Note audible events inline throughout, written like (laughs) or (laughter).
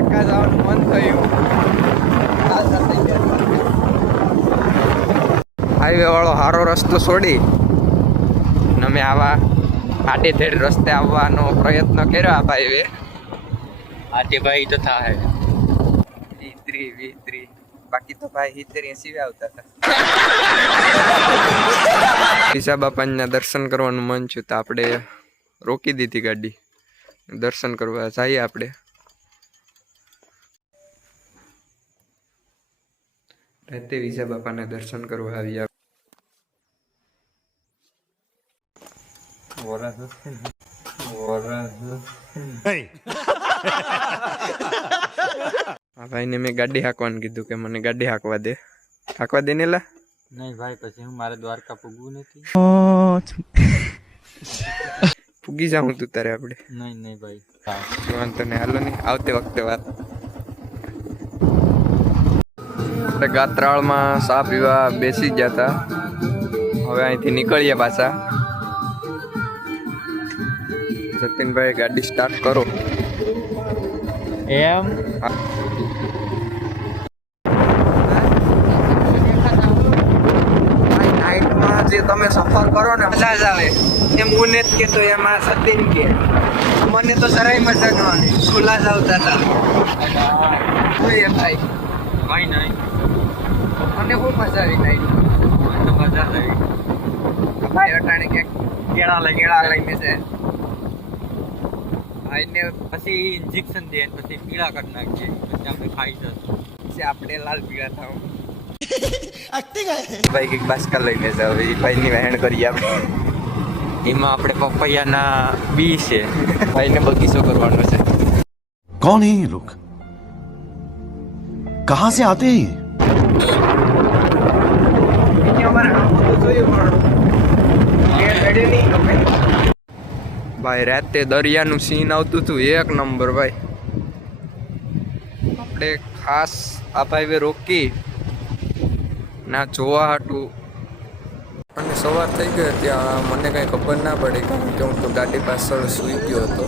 દ્વારકા જવાનું મન થયું. હાઈવે વાળો સારો રસ્તો છોડી અને અમે આવા આડે ધેડ રસ્તે આવવાનો પ્રયત્ન કર્યો આ હાઈવે આતે ભાઈ તો થાય. હિત્રી, વિત્રી. બાકી તો ભાઈ હિત્રી એસી આવતા હતા. ઈસા બાપાના દર્શન કરવાનું મન છું તો આપણે રોકી દીધી ગાડી. દર્શન કરવા જઈએ આપણે. રાતે વિસા બાપાને દર્શન કરવા આવ્યા. આ ભાઈને મેં ગાડી હાંકવાનું કીધું કે મને ગાડી હાંકવા દે. હાંકવા દે ને લા નહીં ભાઈ પછી હું મારે દ્વારકા પૂગવું નથી. પૂગી જાઉં તું તારે આપણે. નહીં નહીં ભાઈ. વાંધો નહીં હાલો નહીં આવતે વખતે વાત. આપણે ગાત્રાળમાં સા પીવા બેસી ગયા હતા હવે અહીંથી નીકળીએ પાછા. જતીનભાઈ ગાડી સ્ટાર્ટ કરો. એમ? જે તમે સફર કરો ને મજા જ આવે. એમ હું ને જ કહેતો એમાં સતીન કે. મને તો જરાય મજા ન આવે. સુલા જ આવતા હતા. ભાઈ. કઈ નહીં મને બહુ મજા આવી નાઈટ તો મજા આવી. ભાઈ અટાણે કે કેળા લઈ કેળા લઈને છે. ભાઈને પછી ઇન્જેક્શન દે પછી પીળા કરી નાખીએ પછી આપણે ખાઈ જશું. પછી આપણે લાલ પીળા થાવ. (laughs) ભાઈ એક બાસ્કા લઈને છે હવે. ભાઈની વહેણ કરીએ આપણે. એમાં આપણે પપૈયાના બી છે. ભાઈને બગીચો કરવાનો છે. કોણ હે લોક? कहां से आते हैं ये ભાઈ રાતે દરિયાનું સીન આવતું હતું એક નંબર ભાઈ આપણે ખાસ આ ભાઈ રોકી ના જોવા હાટું અને સવાર થઈ ગયો ત્યાં મને કઈ ખબર ના પડી કારણ કે હું તો ગાડી પાછળ સૂઈ ગયો હતો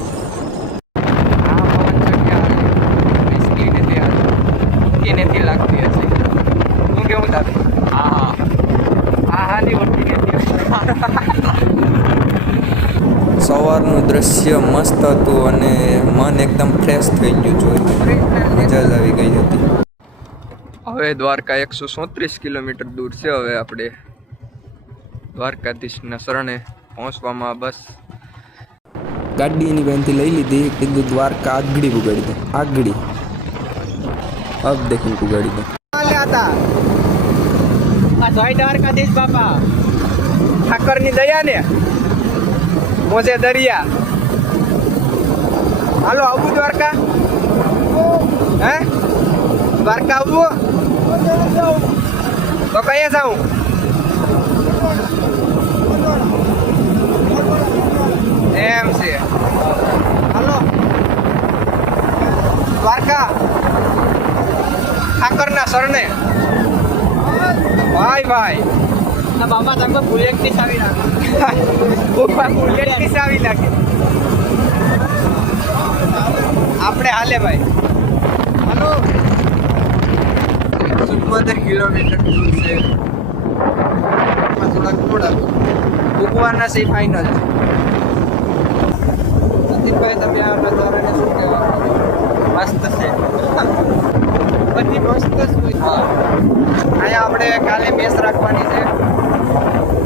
દ્રશ્ય મસ્ત હતું અને મન એકદમ ફ્રેશ થઈ ગયું જોઈ. મજા જ આવી ગઈ હતી. હવે દ્વારકા એકસો સોત્રીસ કિલોમીટર દૂર છે હવે આપણે દ્વારકાધીશના શરણે પહોંચવામાં બસ. ગાડી એની બેનથી લઈ લીધી, કીધું દ્વારકા આગળી ઉગાડી દે આગળી અબ દેખીને ઉગાડી દે. દ્વારકાધીશ બાપા. ઠાકરની દયા ને. મોજે દરિયા. હાલો, આવું દ્વારકા? હે? દ્વારકા આવવું તો કઈએ જાઉં. એમ છે. હાલો. દ્વારકા. ઠાકરના શરણે. ભાઈ ભાઈ. બાપા તમે બુલેટ પીસાવી નાખો. બુલેટ પીસાવી નાખે. આપણે હાલે ભાઈ. હાલો. ચુમ્મોતેર કિલોમીટર દૂર છે. થોડાક થોડાક. ઉગવાના છે ફાઇનલ છે નીતિનભાઈ તમે આ નજારાને શું કહેવા મસ્ત છે. બધી મસ્ત શું અહીંયા આપણે કાલે મેસ રાખવાની છે.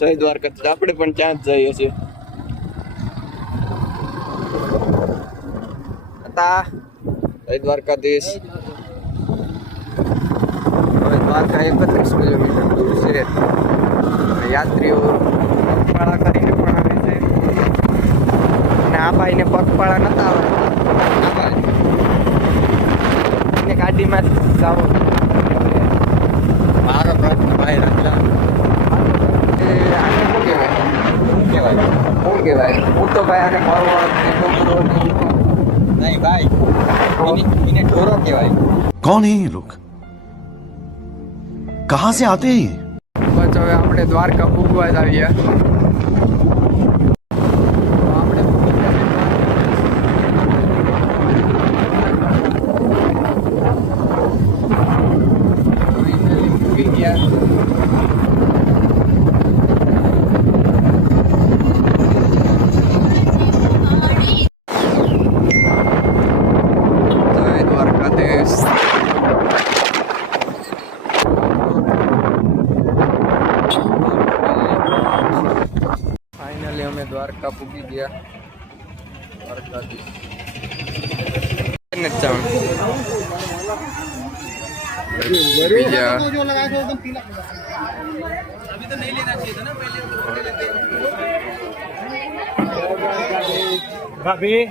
જય દ્વારકા. આપણે પણ ત્યાં જ જઈએ છીએ. હતા. જય દ્વારકાધીશ. હવે દ્વારકા એકત્રીસ કિલોમીટર દૂર છે. યાત્રીઓ પગપાળા કરીને પણ આવે છે. અને આ ભાઈને પગપાળા નતા આવે. એને ગાડીમાં જ જાઓ મારો પ્રશ્ન ભાઈ રંજન એ આને શું કહેવાય શું કહેવાય શું કહેવાય હું તો ભાઈ આને પર્વત ને ડુંગરો ને એવું કહું. નહીં ભાઈ એને એને ઢોરો કહેવાય कौन है ये लोग कहां से आते हैं ये? બસ હવે આપણે દ્વારકા પૂગવા જ આવ્યા અમે દ્વારકા પૂગી ગયા દ્વારકાધીશ ને ચાણ. બીજા ભાભી